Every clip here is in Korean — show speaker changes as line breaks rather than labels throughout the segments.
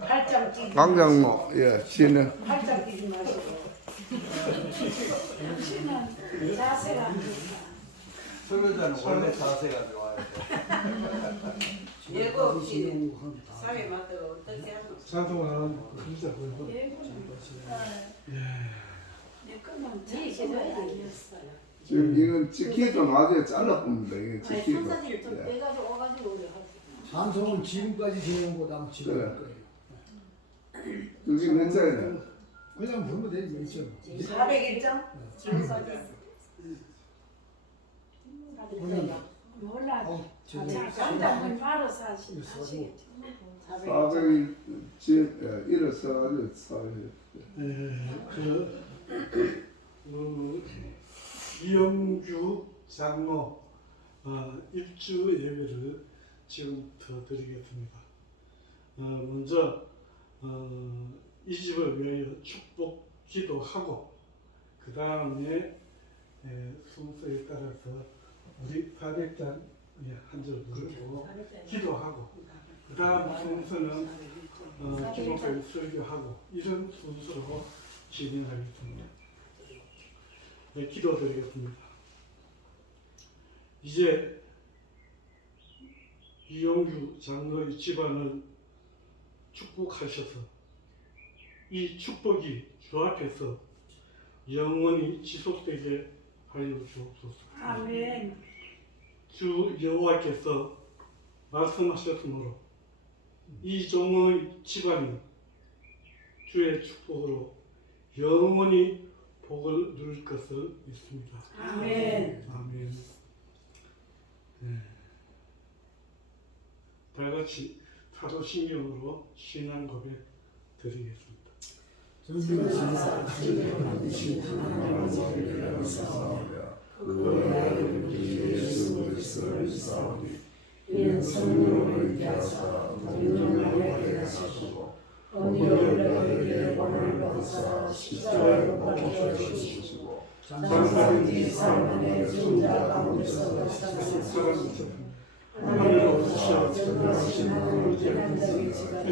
팔짱 끼지
강장모 예 씨는
팔짱 끼지 마시고. 당신은 자세가 안 좋다.
설교자는 원래 자세가 좋아요.
예고 없이 사회 맞다 어떻게 하노?
자동화는 진짜 그거.
예고는 내 것만 자세가 아니었어요.
지금 이건 찍히도 나중에 잘라봅니다. 이게
아니
찍히도
천사지를 좀
예.
빼가지고 와가지고 우리 하고
찬송은 지금까지 지내온 거 아마 지금. 할 거예요.
그게 몇 장이냐
그냥 부르면 되지 뭐 있죠.
401장? 천사지.
몰라
어,
자,
지금
간장은 말아서 하시-
이거
하시겠죠
400일 예, 일어서가지고 사회
그 어, 이영규 장로 어, 입주 예배를 지금부터 드리겠습니다. 어, 먼저 어, 이 집을 위하여 축복 기도하고 그 다음에 순서에 따라서 우리 400장 한절 부르고 기도하고 그 다음 순서는 어, 기독교를 설교하고 이런 순서로 진행하겠습니다. 네, 기도드리겠습니다. 이제 이용규 장로의 집안을 축복하셔서 이 축복이 주 앞에서 영원히 지속되게 하여 주옵소서.
아멘
주 여호와께서 말씀하셨으므로 이 종의 집안이 주의 축복으로 영원히 복을 누릴 것을 믿습니다.
아멘
아멘. 네. 다 같이 사도신경으로 신앙 고백 드리겠습니다.
예수 그리스도를 믿사오니 이는 성령을 인하사 동정하게 하시고 언니를 너에게 원을 받으사 십자가에 못 박혀 주시고 장사인지 사망의 존자 가운데서 나타나시고 하늘 오시어 전능하신 하나님 대한 적이 지가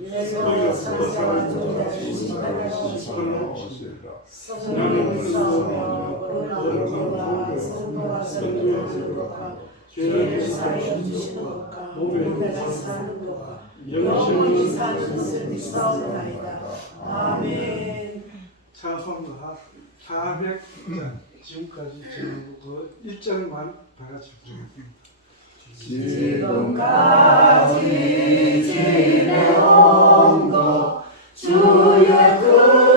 예수와 상상한 존재 주시다가 오시리라 성령을 싸우며 거룩하고 성도와 성도를 즐겁하고 죄를 사해 주시는 것과 몸에 사는 것과 영원히 사는 것을 믿사옵나이다 아멘
찬송가 400장 지금까지 전부 그 1장만 다 같이 부르겠습니다.
지금까지 지내온 것 주의 크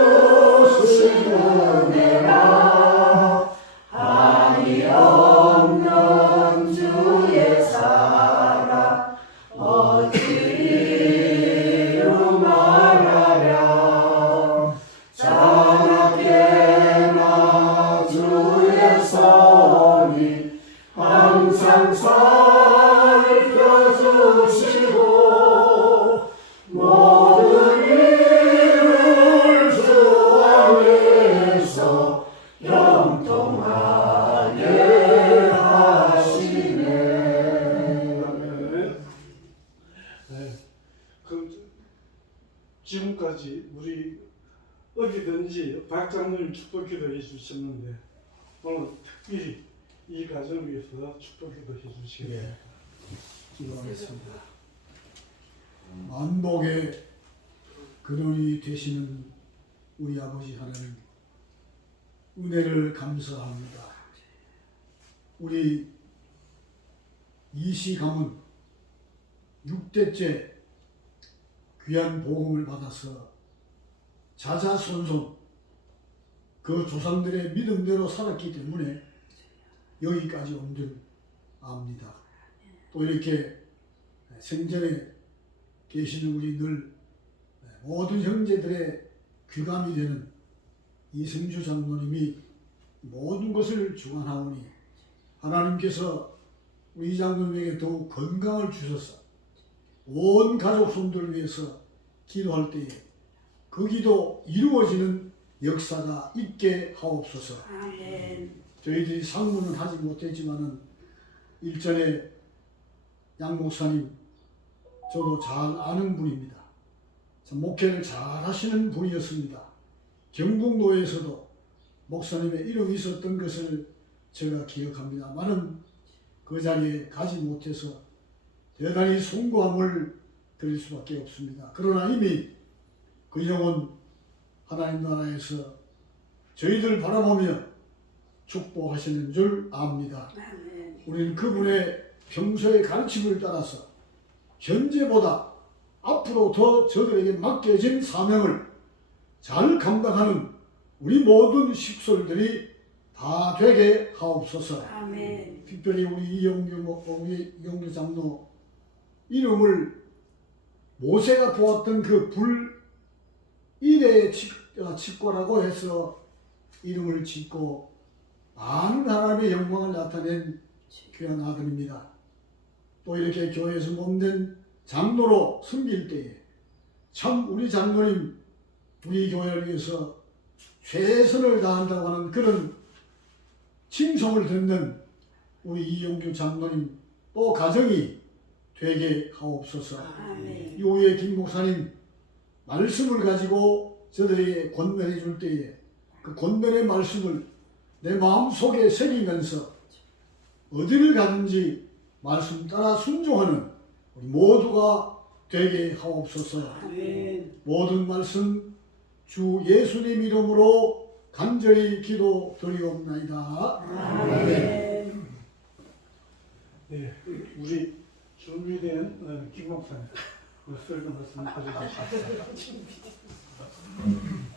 지금까지 우리 어디든지 박장님 축복기도 해주셨는데 오늘 특별히 이 가정 위해서 축복기도 해주시겠습니다.
기도하겠습니다. 만복의 근원이 되시는 우리 아버지 하나님 은혜를 감사합니다. 우리 이시 가문 6대째 귀한 복음을 받아서 자자손손 그 조상들의 믿음대로 살았기 때문에 여기까지 온 줄 압니다. 또 이렇게 생전에 계시는 우리 늘 모든 형제들의 귀감이 되는 이승주 장로님이 모든 것을 주관하오니 하나님께서 우리 장로님에게 더욱 건강을 주셔서 온 가족 손들을 위해서 기도할 때에 그 기도 이루어지는 역사가 있게 하옵소서.
아멘
저희들이 상문은 하지 못했지만은 일전에 양 목사님 저도 잘 아는 분입니다. 참 목회를 잘 하시는 분이었습니다. 경북노에서도 목사님의 이름이 있었던 것을 제가 기억합니다만은 그 자리에 가지 못해서 대단히 송구함을 드릴 수밖에 없습니다. 그러나 이미 그 영혼 하나님 나라에서 저희들 바라보며 축복하시는 줄 압니다. 우리는 그분의 평소의 가르침을 따라서 현재보다 앞으로 더 저들에게 맡겨진 사명을 잘 감당하는 우리 모든 식솔들이 다 되게 하옵소서.
아멘.
특별히 우리 이영규 목- 우리 이영규 장로 이름을 모세가 보았던 그불 일의 직고라고 해서 이름을 짓고 많은 하나님의 영광을 나타낸 귀한 아들입니다. 또 이렇게 교회에서 몸된 장로로 섬길 때에 참 우리 장로님 우리 교회를 위해서 최선을 다한다고 하는 그런 칭송을 듣는 우리 이용규 장로님 또 가정이 되게 하옵소서.
아멘.
이후에 김 목사님 말씀을 가지고 저들에게 권면해 줄 때에 그 권면의 말씀을 내 마음 속에 새기면서 어디를 가든지 말씀 따라 순종하는 우리 모두가 되게 하옵소서.
아멘.
모든 말씀 주 예수님 이름으로 간절히 기도 드리옵나이다.
아멘.
네, 우리 준비된 어, 김 목사님 그 설교 말씀 드리겠습니다.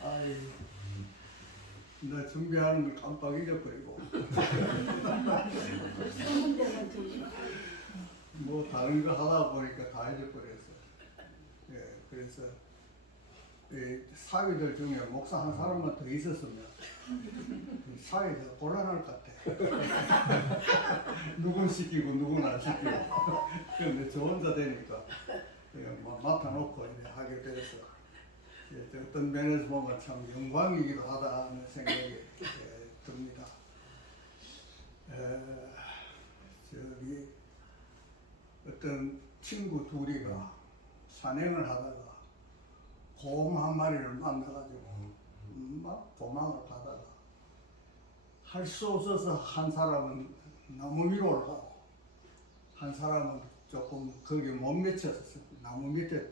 아이, 나 준비하는 걸 깜빡 잊어버리고. 뭐 다른 거 하다 보니까 다 잊어버렸어. 예, 그래서 이 사위들 중에 목사 한 사람만 더 있었으면 이 사위가 곤란할 것 같아. 누군 시키고 누군 안 시키고. 그런데 저 혼자 되니까 막 맡아놓고 하게 돼서 예, 저 어떤 면에서 보면 참 영광이기도 하다는 생각이 예, 듭니다. 에, 저기 어떤 친구 둘이가 산행을 하다가 곰 한 마리를 만나가지고 음, 막 도망을 가다가 할 수 없어서 한 사람은 나무 위로 올라가고 한 사람은 조금 거기 못 미쳐서 나무 밑에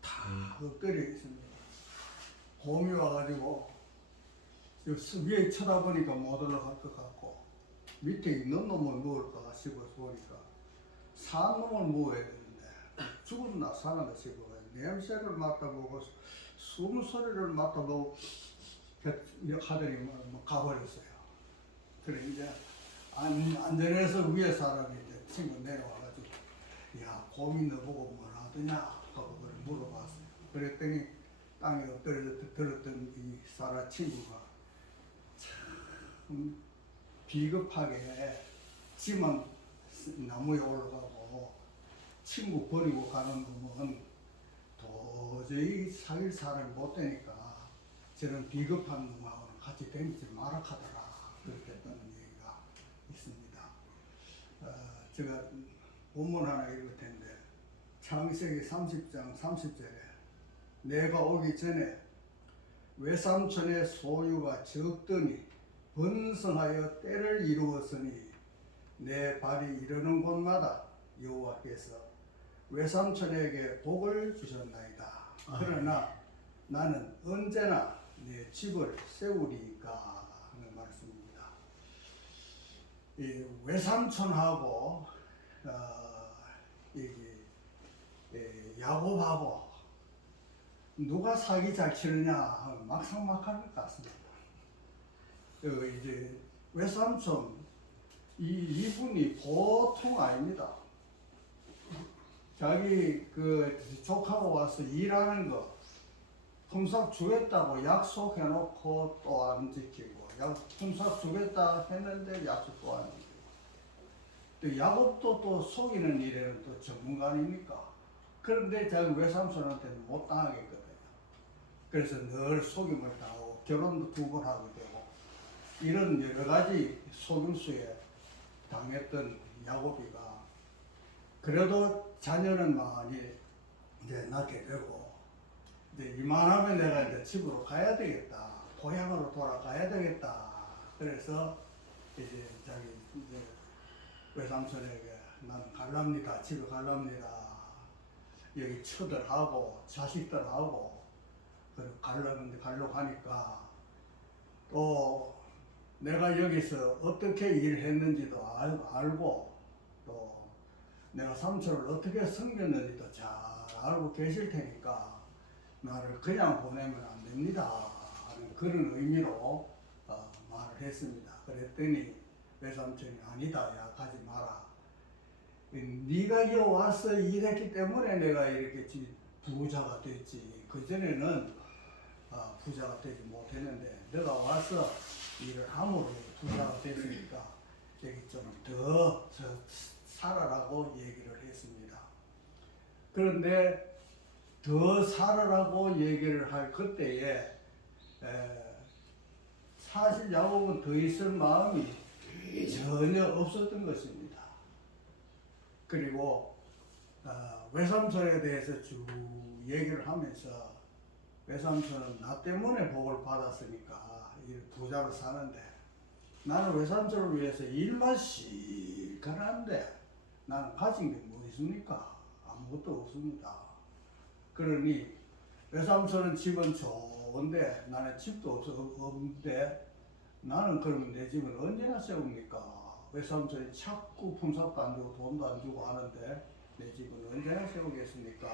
다 엎드려 있습니다. 곰이 와가지고 저 위에 쳐다보니까 못 올라갈 것 같고 밑에 있는 놈을 누울까 싶어서 보니까. 산 놈을 누워야 되는데. 죽었나 살았나 싶어 냄새를 맡아보고 숨 소리를 맡아보고 하더니 뭐 가버렸어요. 그래 이제 안, 안전해서 위에 사람이 이제 친구 내려와가지고 야 곰이 너보고 뭘 하더냐 하고 그걸 물어봤어요. 그랬더니 땅에 엎드려서 들었던 이 사라 친구가 참 비겁하게 지만 나무에 올라가고 친구 버리고 가는 놈은 도저히 사귈 사람이 못 되니까 저런 비겁한 놈하고는 같이 다니지 마라 하더라 그렇게 했다는 얘기가 있습니다. 어, 제가 본문 하나 읽을 텐데 창세기 30장 30절에 내가 오기 전에 외삼촌의 소유가 적더니 번성하여 때를 이루었으니 내 발이 이르는 곳마다 여호와께서 외삼촌에게 복을 주셨나이다. 그러나 나는 언제나 내 집을 세우리까 하는 말씀입니다. 이 외삼촌하고 어, 야곱하고 누가 사기 잘 치느냐 하면 막상막할 것 같습니다. 어, 이제 외삼촌 이 이분이 보통 아닙니다. 자기 그 조카가 와서 일하는 거 품삯 주겠다고 약속해놓고 또 안 지키고 약 품삯 주겠다 했는데 약속 또 안 지키고 또 야곱도 또 속이는 일에는 또 전문가 아닙니까? 그런데 자기 외삼촌한테는 못 당하겠거든요. 그래서 늘 속임을 당하고 결혼도 두 번 하게 되고 이런 여러 가지 속임수에 당했던 야곱이가 그래도 자녀는 많이 낳게 되고 이제 이만하면 내가 이제 집으로 가야 되겠다. 고향으로 돌아가야 되겠다. 그래서 이제 자기 이제 외삼촌에게 나는 갈랍니다. 집에 갈랍니다. 여기 처들하고 자식들하고 그리고 갈라는데 갈러 가니까 또 내가 여기서 어떻게 일했는지도 알, 알고 또 내가 삼촌을 어떻게 섬겼는지도 잘 알고 계실 테니까 나를 그냥 보내면 안 됩니다 하는 그런 의미로 어, 말을 했습니다. 그랬더니 외삼촌이 아니다 야 가지 마라. 네가 여기 와서 일했기 때문에 내가 이렇게 지- 부자가 됐지. 그 전에는 아, 부자가 되지 못했는데 내가 와서 일을 함으로 부자가 됐으니까 여기 좀 더 살아라고 얘기를 했습니다. 그런데 더 살아라고 얘기를 할 그때에 에, 사실 야곱은 더 있을 마음이 전혀 없었던 것입니다. 그리고 어, 외삼촌에 대해서 쭉 얘기를 하면서 외삼촌은 나 때문에 복을 받았으니까 이 부자로 사는데 나는 외삼촌을 위해서 일만 시간한데 나는 가진 게 뭐 있습니까? 아무것도 없습니다. 그러니 외삼촌은 집은 좋은데 나는 집도 없어 없는데 나는 그러면 내 집은 언제나 세웁니까? 외삼촌이 자꾸 품삯도 안 주고 돈도 안 주고 하는데 내 집은 언제나 세우겠습니까?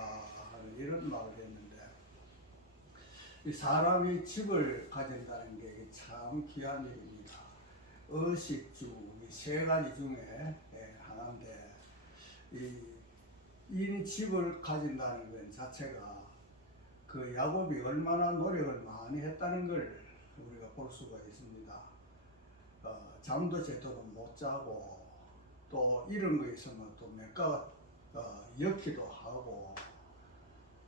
하는 이런 말을 했는데 이 사람이 집을 가진다는 게 참 귀한 일입니다. 의식주 이세 가지 중에 이, 이 집을 가진다는 것 자체가 그 야곱이 얼마나 노력을 많이 했다는 걸 우리가 볼 수가 있습니다. 어, 잠도 제대로 못 자고 또 이런 거 있으면 또 몇가 어, 엮기도 하고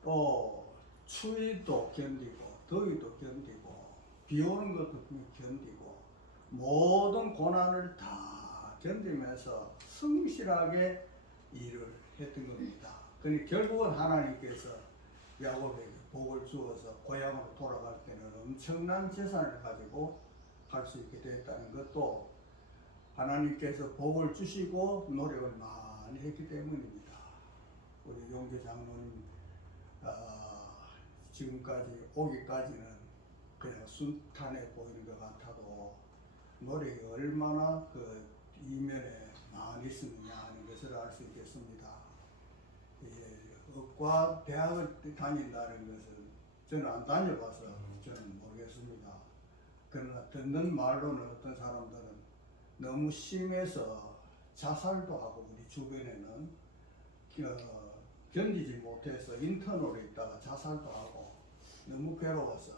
또 추위도 견디고 더위도 견디고 비 오는 것도 견디고 모든 고난을 다 견디면서 성실하게 일을 했던 겁니다. 그러니 결국은 하나님께서 야곱에게 복을 주어서 고향으로 돌아갈 때는 엄청난 재산을 가지고 갈 수 있게 됐다는 것도 하나님께서 복을 주시고 노력을 많이 했기 때문입니다. 우리 용기 장로님 아, 지금까지 오기까지는 그냥 순탄해 보이는 것 같아도 노력이 얼마나 그 이면에 많이 하는 것을 알 수 있겠습니다. 예, 의과 대학을 다닌다는 것은 저는 안 다녀봐서 저는 모르겠습니다. 그러나 듣는 말로는 어떤 사람들은 너무 심해서 자살도 하고 우리 주변에는 어, 견디지 못해서 인턴으로 있다가 자살도 하고 너무 괴로워서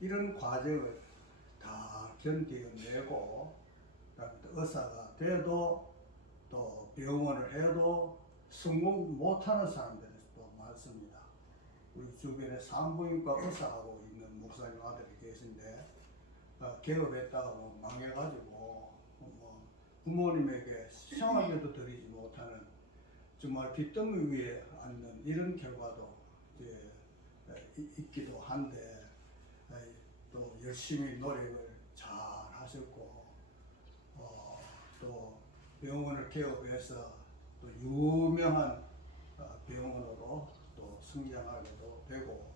이런 과정을 다또 의사가 돼도 또 병원을 해도 성공 못하는 사람들이 또 많습니다. 우리 주변에 산부인과 의사하고 있는 목사님 아들이 계신데 어, 개업했다가 뭐 망해가지고 뭐 부모님에게 생활비도 드리지 못하는 정말 빚더미 위에 앉는 이런 결과도 이제 에, 이- 있기도 한데 에, 또 열심히 노력을 잘 하셨고 어, 또 병원을 개업해서 또 유명한 어, 병원으로 또 성장하게도 되고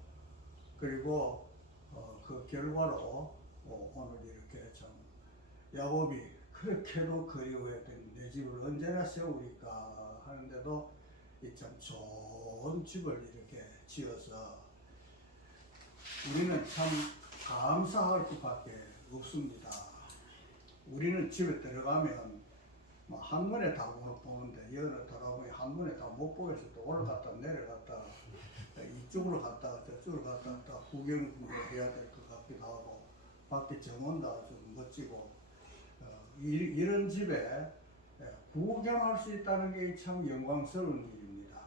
그리고 어, 그 결과로 어, 오늘 이렇게 참 야곱이 그렇게도 그리워했던 내 집을 언제나 세우리까 하는데도 이 참 좋은 집을 이렇게 지어서 우리는 참 감사할 수밖에 없습니다. 우리는 집에 들어가면 뭐 한눈에 다 보는데 여기는 돌아보니 한눈에 다 못 보여서 또 올라갔다 내려갔다 이쪽으로 갔다가 저쪽으로 갔다 구경을 해야 될 것 같기도 하고 밖에 정원도 아주 멋지고 어, 이, 이런 집에 예, 구경할 수 있다는 게 참 영광스러운 일입니다.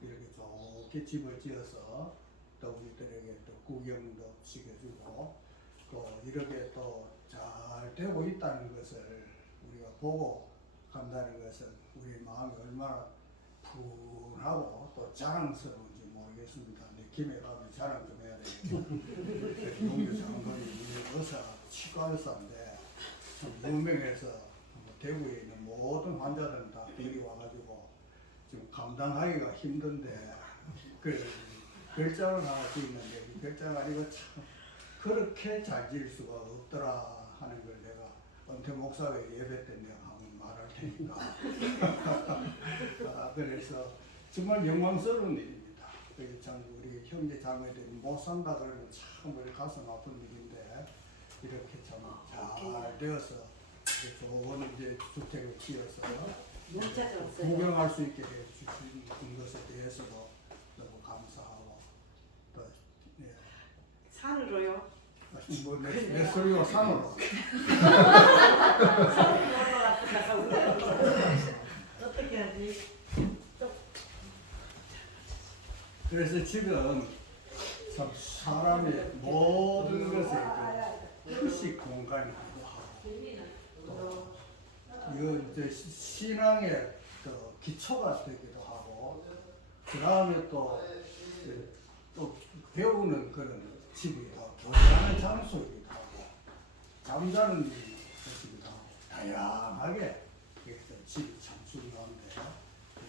이렇게 좋게 집을 지어서 또 우리들에게 또 구경도 시켜주고 또 이렇게 또 잘 되고 있다는 것을 우리가 보고 간다는 것은 우리 마음이 얼마나 푸근하고 또 자랑스러운지 모르겠습니다. 김에 가면 자랑 좀 해야 되겠죠. 용교 장관이 의사, 치과 의사인데 참 유명해서 뭐 대구에 있는 모든 환자들은 다 데리 와가지고 지금 감당하기가 힘든데 그 별장을 하나 지었는데 이 별장 아니고 참 그렇게 잘 지을 수가 없더라 하는 걸 내가 은퇴 목사회 예배 때 내가 말할 테니까 아, 그래서 정말 영광스러운 일입니다. 그참 우리 형제 자매들이 못 산다 그러면 참 우리 가슴 아픈 일인데 이렇게 참 잘 되어서 좋은 이제 주택을 지어서
못 찾아왔어요.
구경할 수 있게 해주신 것에 대해서도 너무 감사하고 또 예.
산으로요.
뭐 내 내 소리가 산으로
어떻게 하지?
그래서 지금 참 사람의 모든 것에 그 휴식 공간이기도 하고 또 이제 시- 신앙의 또 기초가 되기도 하고 그 다음에 또, 그, 또 배우는 그런 집이기도 하고 교제하는 장소이기도 하고 잠자는 다양하게 또 집이 참 중요한데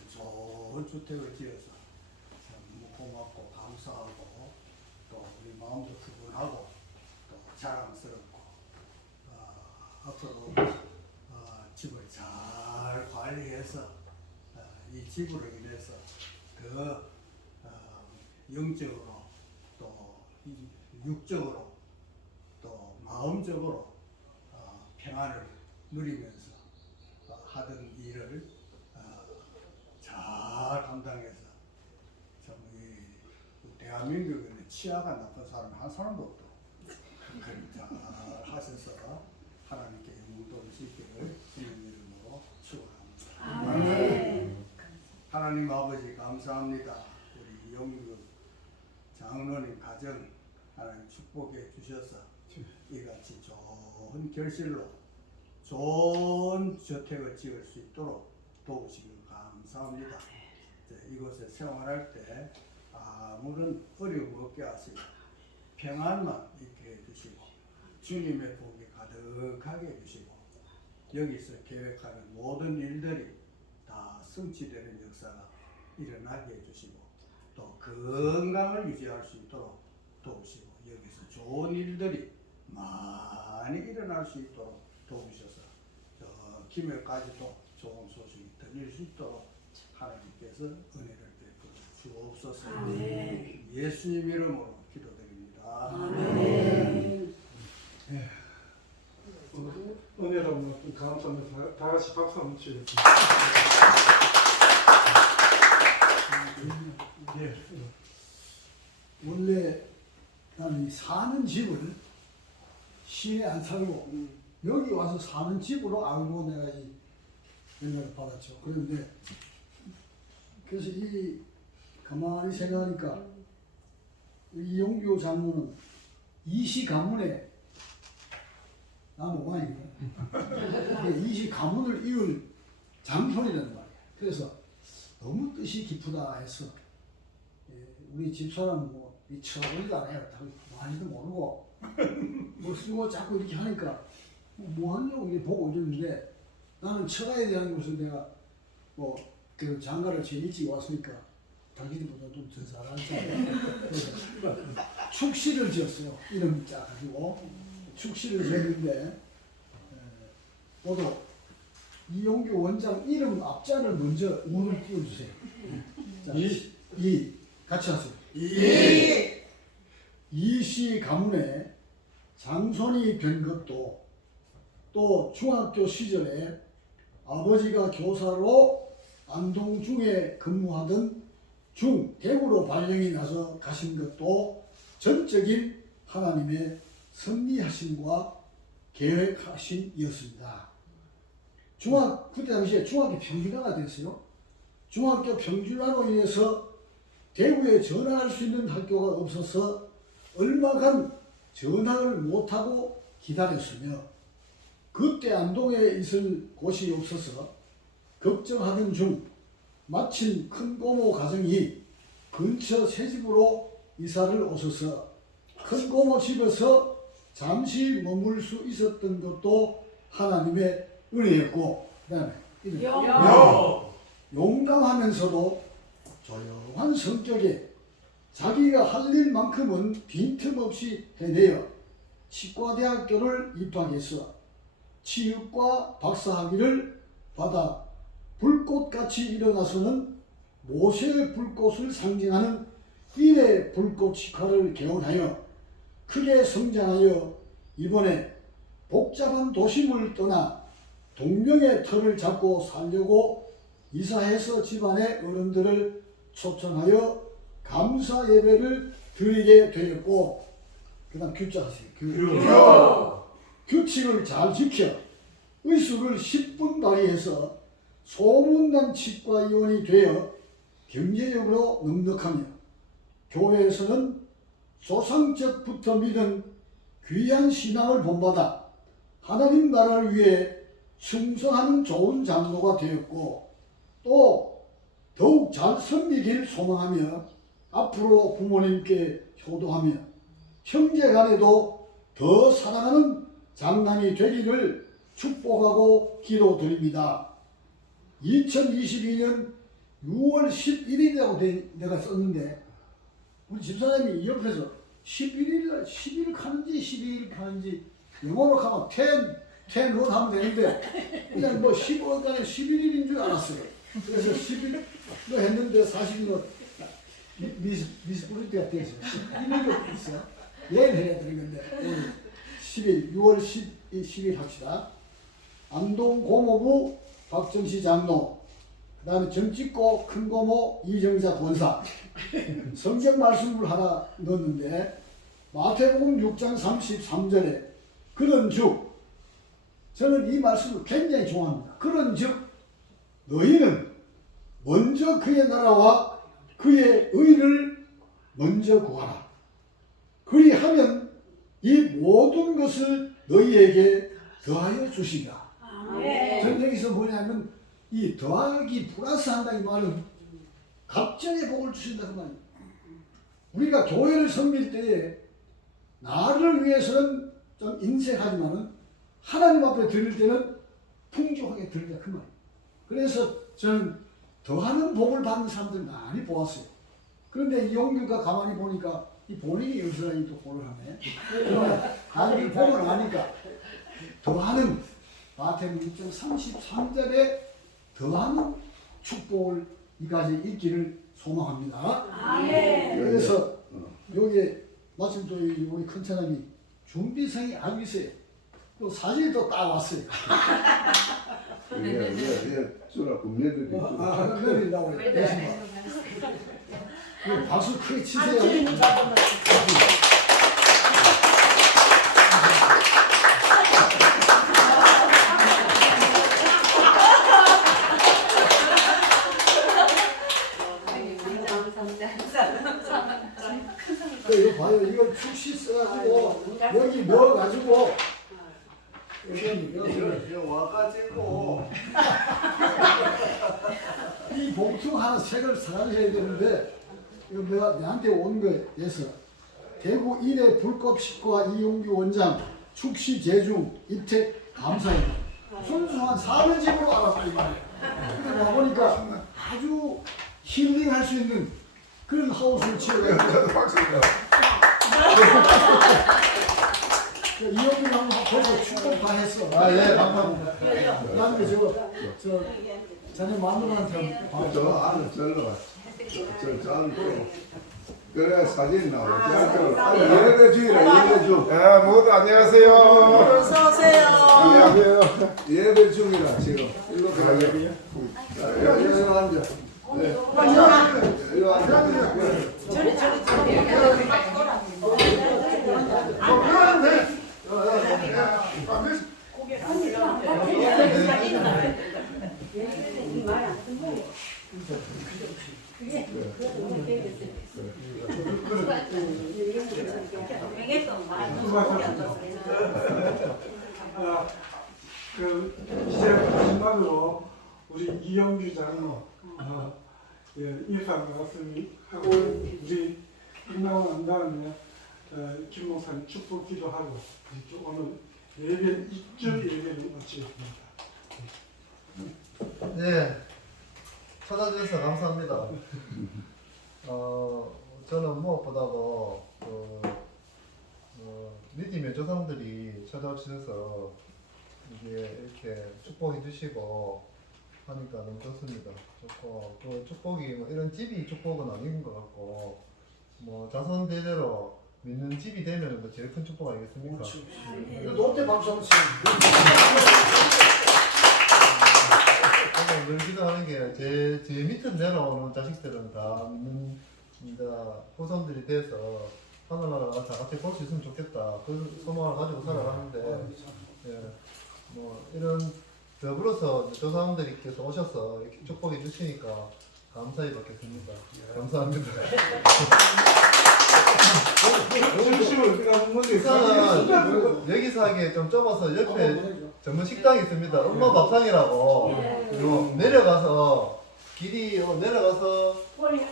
좋은 주택을 지어서 참 고맙고 감사하고 또 우리 마음도 두근하고 또 자랑스럽고 어, 앞으로 어, 집을 잘 관리해서 어, 이 집으로 인해서 더 어, 영적으로 또 이- 육적으로 또 마음적으로 어, 평안을 누리면서 어, 하던 일을 어, 잘 감당해서 참 이, 대한민국에는 치아가 나쁜 사람 한 사람도 없고 잘 하셔서 하나님께 영광 돌리시기를 주님 이름으로 축원합니다.
아멘.
하나님 아버지 감사합니다. 우리 영국 장로님 가정 하나님 축복해 주셔서 이같이 좋은 결실로 좋은 저택을 지을 수 있도록 도우시길 감사합니다. 이제 이곳에 생활할 때 아무런 어려움 없게 하시고 평안만 있게 해주시고 주님의 복이 가득하게 해주시고 여기서 계획하는 모든 일들이 다 성취되는 역사가 일어나게 해주시고 또 건강을 유지할 수 있도록 도우시고 여기서 좋은 일들이 많이 일어날 수 있도록 도우셔서 저 김해까지도 좋은 소식이 들릴 수 있도록 하나님께서 은혜를 베풀어 주옵소서
아멘.
예수님 이름으로 기도드립니다.
아멘.
은혜로운 어떤 감사합니다. 다, 다 같이 박수 한번 치겠습니다. 예.
원래 나는 이 사는 집을 시내 안 살고 여기 와서 사는 집으로 알고 내가 이 연락을 받았죠. 그런데 그래서 이 가만히 생각하니까 이용규 장로는 이시 가문에 난 오만이거든. 이시 가문을 이을 장손이라는 말이야. 그래서 너무 뜻이 깊다 해서 예, 우리 집사람 뭐이 쳐보지도 않아요. 다 많이도 모르고 뭐 쓰고 자꾸 이렇게 하니까 뭐 하냐고 이렇게 보고 이러는데 나는 처가에 대한 것을 내가 뭐 그 장가를 제일 일찍 왔으니까 당신보다 좀 더 잘하지 그래서 축시를 지었어요. 이름 짜 가지고 축시를 지었는데 에, 모두 이용규 원장 이름 앞자를 먼저 운을 띄워주세요. 자,
이.
이 같이 하세요.
이
이씨 가문에 장손이 된 것도 또 중학교 시절에 아버지가 교사로 안동 중에 근무하던 중 대구로 발령이 나서 가신 것도 전적인 하나님의 섭리하심과 계획하심이었습니다. 중학 그때 당시에 중학교 평준화가 됐어요. 중학교 평준화로 인해서 대구에 전학할 수 있는 학교가 없어서 얼마간 전학을 못하고 기다렸으며 그때 안동에 있을 곳이 없어서 걱정하던 중 마침 큰 고모 가정이 근처 새 집으로 이사를 오셔서 큰 고모 집에서 잠시 머물 수 있었던 것도 하나님의 은혜였고 그다음에 이름.
영.
용감하면서도 조용한 성격에 자기가 할 일만큼은 빈틈없이 해내어 치과대학교를 입학해서 치육과 박사학위를 받아 불꽃같이 일어나서는 모세의 불꽃을 상징하는 일의 불꽃 치과를 개원하여 크게 성장하여 이번에 복잡한 도심을 떠나 동명의 터를 잡고 살려고 이사해서 집안의 어른들을 초청하여 감사 예배를 드리게 되었고 그 다음 규자 하세요. 규. 규 칙을 잘 지켜 의술을 10분 발휘해서 소문난 치과 의원이 되어 경제적으로 넉넉하며 교회에서는 조상적부터 믿은 귀한 신앙을 본받아 하나님 나라를 위해 충성하는 좋은 장로가 되었고 또 더욱 잘 섬기길 소망하며 앞으로 부모님께 효도하며 형제간에도 더 사랑하는 장남이 되기를 축복하고 기도드립니다. 2022년 6월 11일이라고 내가 썼는데 우리 집사람이 옆에서 11일, 11일 가는지 12일 가는지 영어로 가면 10, 10 로드 하면 되는데 그냥 뭐 15일간에 11일인 줄 알았어요. 그래서 11일 로 했는데 사실 뭐 미스 미스 프로젝트가 돼서 11일로 있어. 내일 해야 되는 건데 10일 6월 10, 10일 합시다. 안동 고모부 박정시 장로 그 다음에 정찍고 큰고모 이정자 권사 성경 말씀을 하나 넣었는데 마태복음 6장 33절에 그런 즉 저는 이 말씀을 굉장히 좋아합니다. 그런 즉 너희는 먼저 그의 나라와 그의 의를 먼저 구하라. 그리하면 이 모든 것을 너희에게 더하여. 저는 여기서 뭐냐면 이 더하기 플러스 한다는 말은 갑자기 복을 주신다는 말이에요. 우리가 교회를 섬길 때에 나를 위해서는 좀 인색하지만은 하나님 앞에 드릴 때는 풍족하게 드리자 그 말이에요. 그래서 저는 더하는 복을 받는 사람들 많이 보았어요. 그런데 이용규가 가만히 보니까 이 본인이 여기서 또 복을 하네. 아니 복을 하니까 더하는 마태복음 6장 33절에 더하는 축복을 이까지 있기를 소망합니다.
아멘.
그래서 여기에 마침 또 이- 우리 큰 사람이 준비성이 아주 있어요. 또 사진이 또딱 왔어요.
예, 예, 예. 주라 국내들이
아, 그러려고 그래. 대신 그 박수 크게 치세요. 이거 봐요. 이걸 축시 써가지고 여기 넣어가지고
이거 와가지고
이 봉투 하나 색을 사가셔야 되는데 이거 내가 내한테 온 거에서 대구 일회 불꽃식과 이용규 원장 축시 제중 입택 감사해 순수한 사는 집으로 알았다 이 말이야 근데 와보니까 아주 힐링할 수 있는 그런 하우스를 지어가지고
저도 박수입니다.
이용규 형 벌써 축복 다 했어.
아, 예, 감사합니다.
그다음에 저거 저 자네 마누라한테
저 안에 절로 저, 저 안에 또 그래 사진 나오지. 저 예배 중이라 예배 중.
아, 모두 안녕하세요.
어서 오세요.
안녕하세요.
예배 중이라 지금 일로 가야 돼. 자, 여기 여기 앉아. 네. 여기 앉아.
저리 저리 저리.
아, 그 이제 마지막으로 우리 이영규 장로 어, 예, 인사 말씀 하고 우리 끝나고 난 다음에 어, 김 목사님 축복 기도하고 오늘 예배 입주 예배를 마치겠습니다.
네, 찾아주셔서 감사합니다. 어, 저는 무엇보다도 그, 어, 믿음의 조상들이 찾아주셔서 이게 이렇게 축복해 주시고 하니까 너무 좋습니다. 좋고 그 축복이 뭐 이런 집이 축복은 아닌 것 같고 뭐 자손 대대로 믿는 집이 되면 그 제일 큰 축복 아니겠습니까?
롯데 박수 한번 치고.
저는 늘 기도하는 게 제 제 밑으로 내려오는 자식들은 다 믿는 이제 후손들이 돼서 하늘나라 다 같이 볼 수 있으면 좋겠다. 그 소망을 가지고 살아가는데 예, 뭐 이런 더불어서 이제 조상들께서 오셔서 이렇게 축복해 주시니까 감사히 받겠습니다. 감사합니다.
먹는 게
식당은 여기서 하기에 좀 좁아서 옆에 전문 식당이 있습니다. 엄마 밥상이라고. 그리고 내려가서 길이 어, 내려가서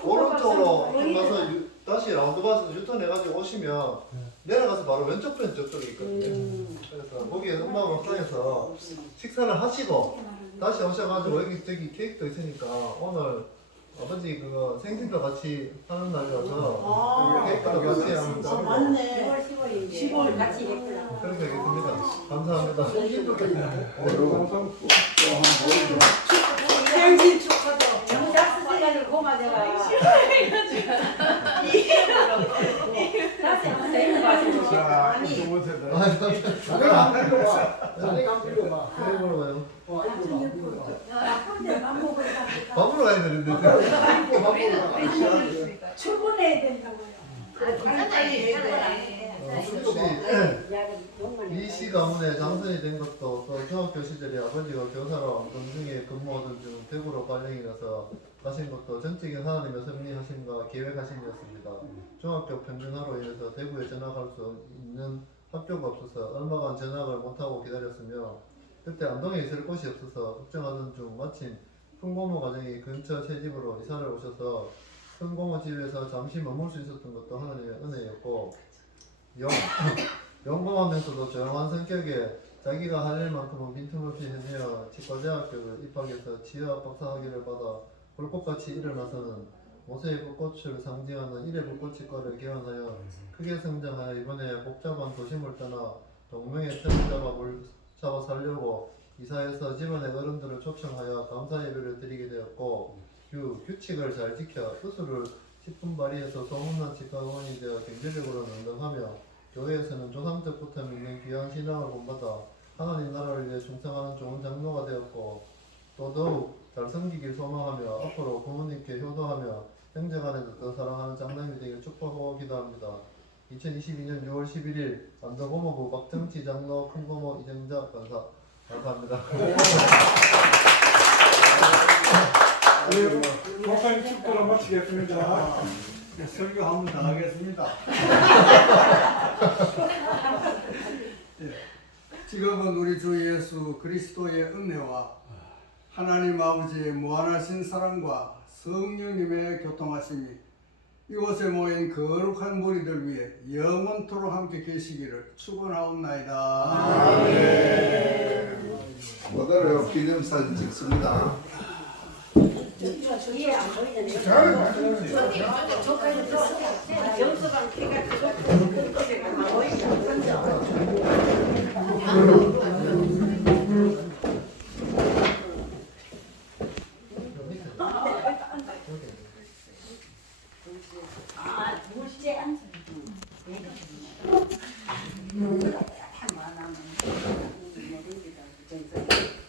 오른쪽으로 좀 가서 유- 다시 라운드바스 유턴해가지고 오시면 내려가서 바로 왼쪽 편 저쪽에 있거든요. 그래서 거기에 엄마 밥상에서 식사를 하시고 다시 오셔가지고 여기 저기 케이크도 있으니까 오늘 아버지 그거 생신도 같이 하는 날이라서
아,
케이크도 같이 하면
아, 맞네.
10월 10월인데
10월.
같이 했구나.
그렇게 하겠습니다. 감사합니다.
생신도 있네.
그리고 또한 보여줘.
생신 축하도.
영작 쓰기를 고마워가. 다시 한번 해봐서.
자, 두 번째다.
자네가 안 빌려봐. 자네가 안 빌려봐.
네, 뭐라고요?
어, 아이고, 안 빌려봐.
근데 밥 먹으러 가니까
밥으로 가야 되는데.
아이고, 바쁘다.
출근해야 된다고요.
혹시 이시 가문에 장선이 된 것도 또 중학교 시절에 아버지가 교사로 동중에 근무하던 중 대구로 발령이라서 가신 것도 전적인 하나님의 섭리하심과 계획하심이었습니다. 중학교 평준화로 인해서 대구에 전학할 수 있는 학교가 없어서 얼마간 전학을 못하고 기다렸으며 그때 안동에 있을 곳이 없어서 걱정하던 중 마침 fun고모 가정이 근처 새 집으로 이사를 오셔서 fun고모 집에서 잠시 머물 수 있었던 것도 하나님의 은혜였고 영 영범하면서도 조용한 성격에 자기가 할 일만큼은 빈틈없이 해내어 치과대학교를 입학해서 치아 박사 학위를 받아 불꽃같이 일어나서는 모세의 불꽃을 상징하는 일의 불꽃치과를 개원하여 크게 성장하여 이번에 복잡한 도심을 떠나 동명의 틀을 잡아 물 잡아 살려고 이사해서 집안의 어른들을 초청하여 감사 예배를 드리게 되었고 규 규칙을 잘 지켜 스스로를 10분 발휘해서 소문난 치과의원이 되어 경제적으로 능동하며 교회에서는 조상적부터 믿는 귀한 신앙을 본받아 하나님 나라를 위해 충성하는 좋은 장로가 되었고 또 더욱 잘 섬기길 소망하며 앞으로 부모님께 효도하며 형제간에도 더 사랑하는 장남이 되길 축복하고 기도합니다. 2022년 6월 11일 안도고모부 박정치 장로 큰고모 이정자 권사 감사합니다.
예, 목사님 축도를 마치겠습니다.
네, 설교 한번 더 하겠습니다. 예, 지금은 우리 주 예수 그리스도의 은혜와 하나님 아버지의 무한하신 사랑과 성령님의 교통하심이 이곳에 모인 거룩한 무리들 위해 영원토록 함께 계시기를 축원하옵나이다.
오늘은 기념사진 찍습니다.
저기 안 보이는 애. 저기 먼저 저까지 들어왔어.
정서방 걔가 그거 보고 그때가 안 보인다. 먼저.